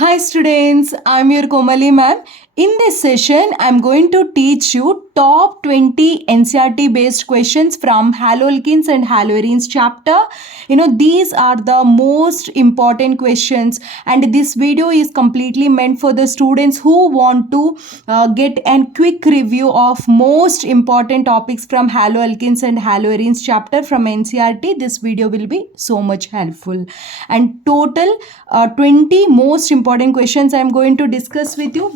Hi students, I'm your Komali ma'am. In this session, I'm going to teach you top 20 NCERT based questions from haloalkenes and haloarenes chapter. These are the most important questions, and this video is completely meant for the students who want to get a quick review of most important topics from haloalkenes and haloarenes chapter from NCERT. This video will be so much helpful. And total 20 most important questions I'm going to discuss with you.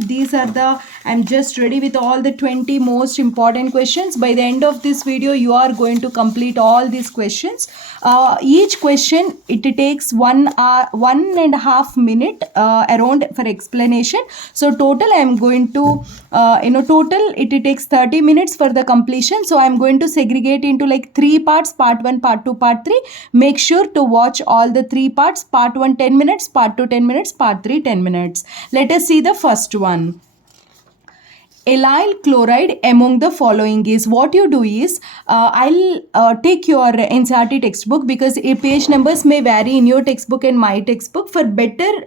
I'm just ready with all the 20 most important questions. By the end of this video, you are going to complete all these questions. Each question, it takes 1.5 minute around for explanation. So total I'm going to total it takes 30 minutes for the completion. So I'm going to segregate into like 3 parts: part 1, part 2, part 3. Make sure to watch all the 3 parts: part 1 10 minutes, part 2 10 minutes, part 3 10 minutes. Let us see the first one. Allyl chloride among the following is. What you do is, I'll take your NCERT textbook, because page numbers may vary in your textbook and my textbook. For better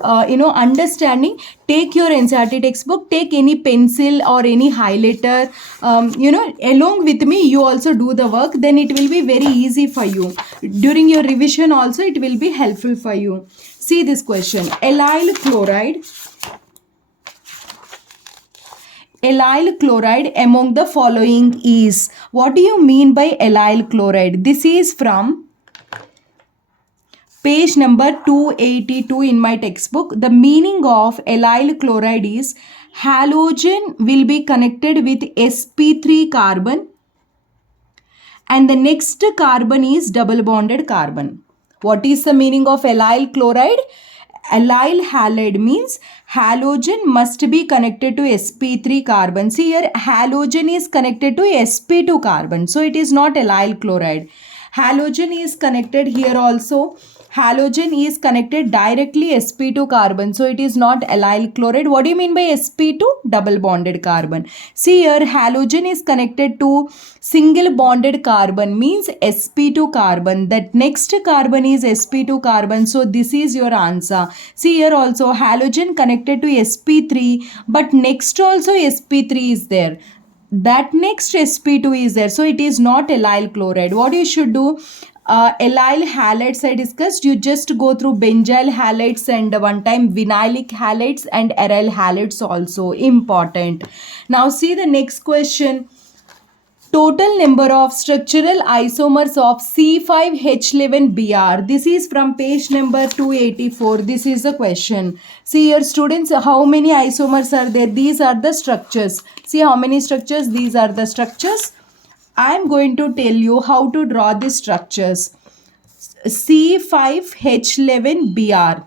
understanding, take your NCERT textbook, take any pencil or any highlighter, along with me. You also do the work, then it will be very easy for you. During your revision also, it will be helpful for you. See this question. Allyl chloride among the following is. What do you mean by allyl chloride? This is from page number 282 in my textbook. The meaning of allyl chloride is halogen will be connected with sp3 carbon, and the next carbon is double bonded carbon. What is the meaning of allyl chloride? Allyl halide means halogen must be connected to sp3 carbon. See here, halogen is connected to sp2 carbon, so it is not allyl chloride. Halogen is connected here also. Halogen is connected directly sp2 carbon, so it is not allyl chloride. What do you mean by sp2? Double bonded carbon. See here, halogen is connected to single bonded carbon, means sp2 carbon. That next carbon is sp2 carbon, so this is your answer. See here also, halogen connected to sp3, but next also sp3 is there. That next sp2 is there, so it is not allyl chloride. What you should do, allyl halides I discussed. You just go through benzyl halides and one time vinylic halides and aryl halides also important. Now see the next question. Total number of structural isomers of C5H11Br. This is from page number 284. This is the question. See here students, how many isomers are there? These are the structures. See how many structures? These are the structures. I am going to tell you how to draw the structures. C5H11Br.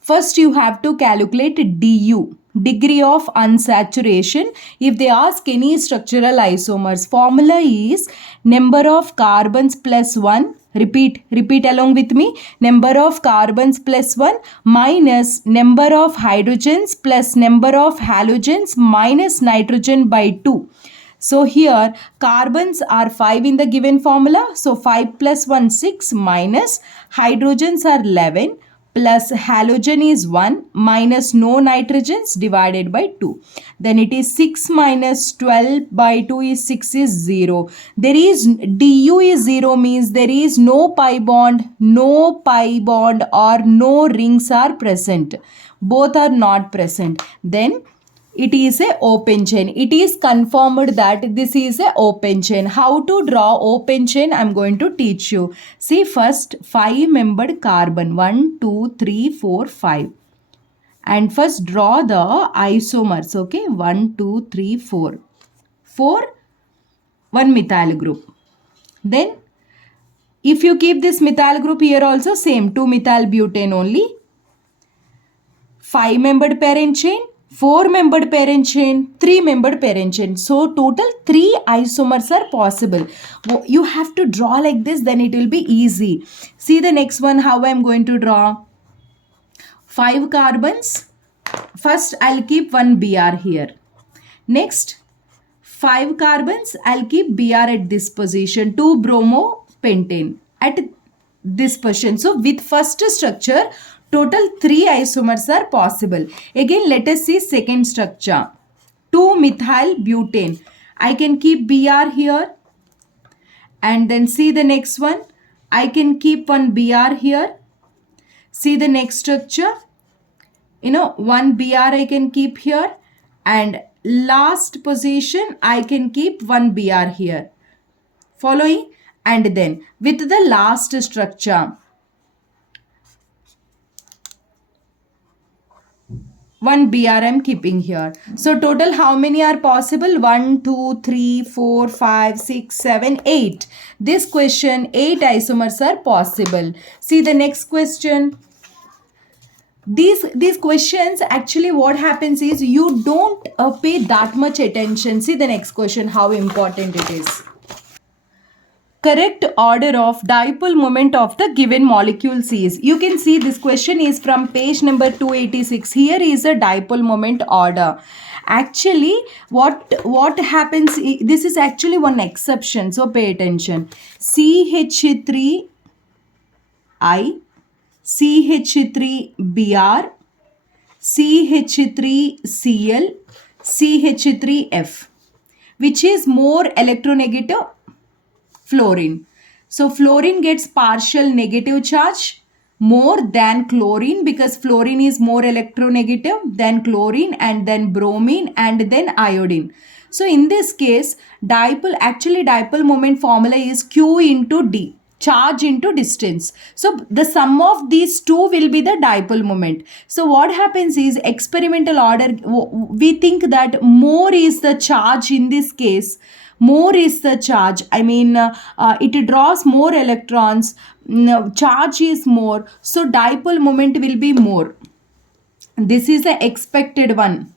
First you have to calculate DU, degree of unsaturation. If they ask any structural isomers, formula is number of carbons plus 1. Repeat along with me. Number of carbons plus 1 minus number of hydrogens plus number of halogens minus nitrogen by 2. So here carbons are 5 in the given formula. So 5 plus 1 6 minus hydrogens are 11 plus halogen is 1 minus no nitrogens divided by 2. Then it is 6 minus 12 by 2 is 6 is 0. There is du is 0 means there is no pi bond or no rings are present. Both are not present. Then it is a open chain. It is confirmed that this is a open chain. How to draw open chain? I am going to teach you. See first 5-membered carbon. 1, 2, 3, 4, 5. And first draw the isomers. Okay. 1, 2, 3, 4. 4, 1 methyl group. Then if you keep this methyl group here also, same 2 methyl butane only. 5-membered parent chain, 4-membered parent chain, 3-membered parent chain. So total 3 isomers are possible. You have to draw like this, then it will be easy. See the next one, how I am going to draw. 5 carbons. First I'll keep 1 Br here. Next 5 carbons, I'll keep Br at this position. 2 bromopentane at this position. So with first structure, Total 3 isomers are possible. Again, let us see second structure. 2-methyl butane. I can keep Br here, and then see the next one. I can keep one Br here. See the next structure. One Br I can keep here, and last position I can keep one Br here. Following? And then with the last structure, one Br I'm keeping here. So total how many are possible? 1, 2, 3, 4, 5, 6, 7, 8. This question, 8 isomers are possible. See the next question. These questions, actually what happens is you don't pay that much attention. See the next question, how important it is. Correct order of dipole moment of the given molecules is. You can see this question is from page number 286. Here is a dipole moment order. Actually, what happens, this is actually one exception, so pay attention. CH3I, CH3Br, CH3Cl, CH3F. Which is more electronegative? Fluorine. So fluorine gets partial negative charge more than chlorine, because fluorine is more electronegative than chlorine, and then bromine, and then iodine. So in this case, dipole moment formula is Q into D, charge into distance. So the sum of these two will be the dipole moment. So what happens is, experimental order, we think that more is the charge in this case. More is the charge. It draws more electrons. Charge is more. So dipole moment will be more. This is the expected one.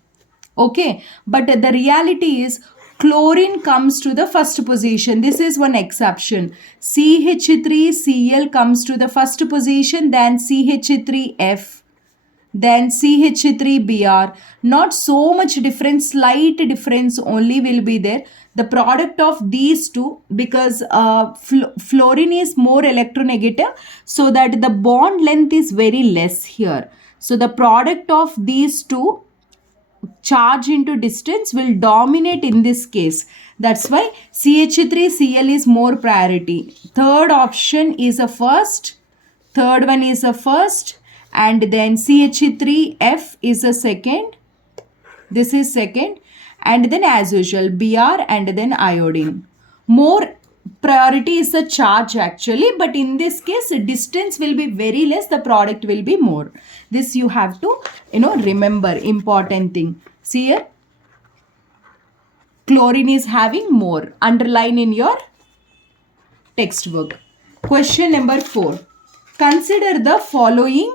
Okay. But the reality is, chlorine comes to the first position. This is one exception. CH3Cl comes to the first position, then CH3F, then CH3Br. Not so much difference, slight difference only will be there. The product of these two, because fluorine is more electronegative, so that the bond length is very less here. So the product of these two, charge into distance, will dominate in this case. That's why CH3Cl is more priority. Third option is a first. Third one is a first. And then CH3F is a second. This is second. And then as usual, Br and then iodine. More priority is the charge actually, but in this case, distance will be very less, the product will be more. This you have to remember, important thing. See here, chlorine is having more. Underline in your textbook. Question number 4. Consider the following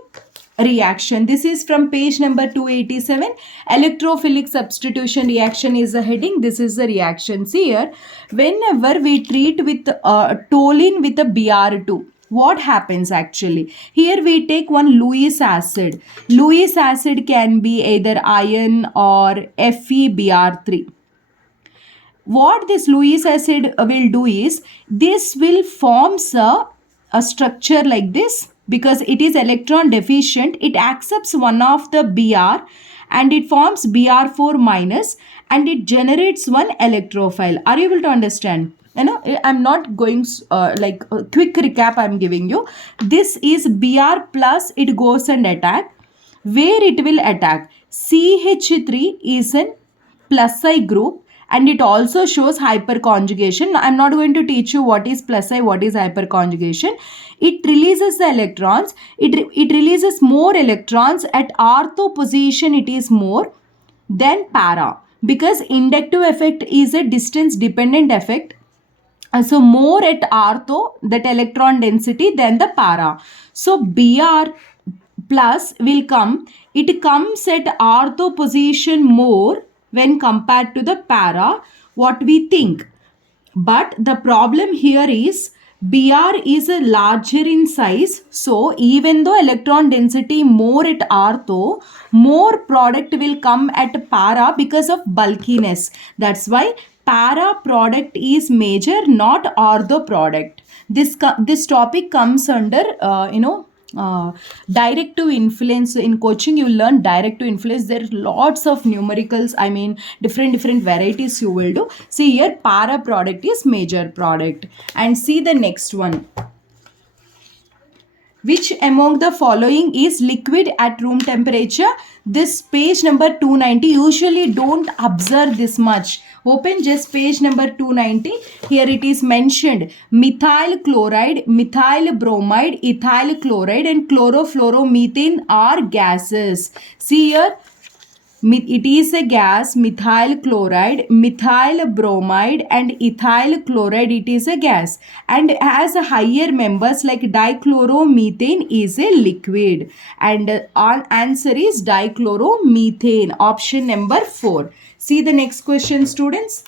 reaction. This is from page number 287. Electrophilic substitution reaction is the heading. This is the reaction. See here, whenever we treat with toluene with a Br2, what happens actually? Here we take one Lewis acid. Lewis acid can be either iron or FeBr3. What this Lewis acid will do is, this will form a structure like this. Because it is electron deficient, it accepts one of the Br and it forms Br4 minus, and it generates one electrophile. Are you able to understand? I'm not going like a quick recap I'm giving you. This is Br plus, it goes and attack. Where it will attack? CH3 is an plus I group, and it also shows hyperconjugation. I'm not going to teach you what is plus I, what is hyperconjugation. It releases the electrons. It releases more electrons. At ortho position, it is more than para, because inductive effect is a distance dependent effect. So more at ortho, that electron density, than the para. So Br plus will come. It comes at ortho position more when compared to the para, what we think. But the problem here is, Br is a larger in size. So even though electron density more at ortho, more product will come at para because of bulkiness. That's why para product is major, not ortho product. This topic comes under directive influence. In coaching you learn directive influence. There are lots of numericals, I mean different varieties you will do. See here, para product is major product. And see the next one. Which among the following is liquid at room temperature? This page number 290. Usually don't observe this much. Open just page number 290. Here it is mentioned methyl chloride, methyl bromide, ethyl chloride and chlorofluoromethane are gases. See here, it is a gas, methyl chloride, methyl bromide and ethyl chloride, it is a gas, and has higher members like dichloromethane is a liquid, and our answer is dichloromethane, option number 4. See the next question, students.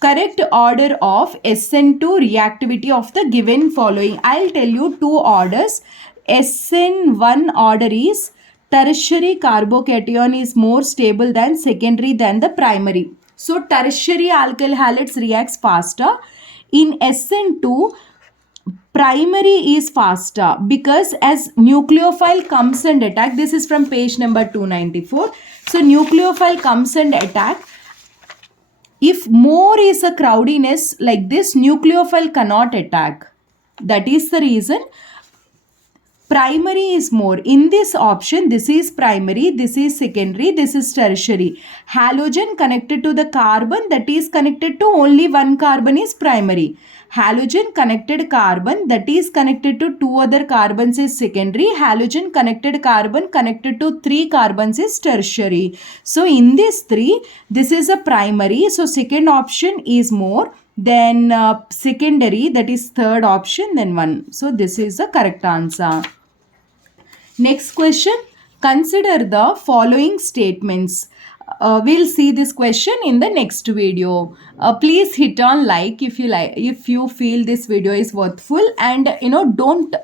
Correct order of SN2 reactivity of the given following. I'll tell you two orders. SN1 order is tertiary carbocation is more stable than secondary than the primary. So tertiary alkyl halides reacts faster. In SN2, primary is faster because as nucleophile comes and attack, this is from page number 294. So nucleophile comes and attack. If more is a crowdiness like this, nucleophile cannot attack. That is the reason primary is more. In this option, this is primary, this is secondary, this is tertiary. Halogen connected to the carbon that is connected to only one carbon is primary. Halogen connected carbon that is connected to two other carbons is secondary. Halogen connected carbon connected to three carbons is tertiary. So in this three, this is a primary. So second option is more. Then secondary, that is third option, then one. So this is the correct answer. Next question. Consider the following statements. We'll see this question in the next video. Please hit on like if you feel this video is worthful, and don't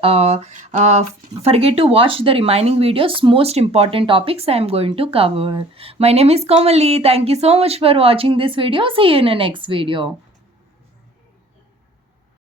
forget to watch the remaining videos. Most important topics I am going to cover. My name is Kamali. Thank you so much for watching this video. See you in the next video.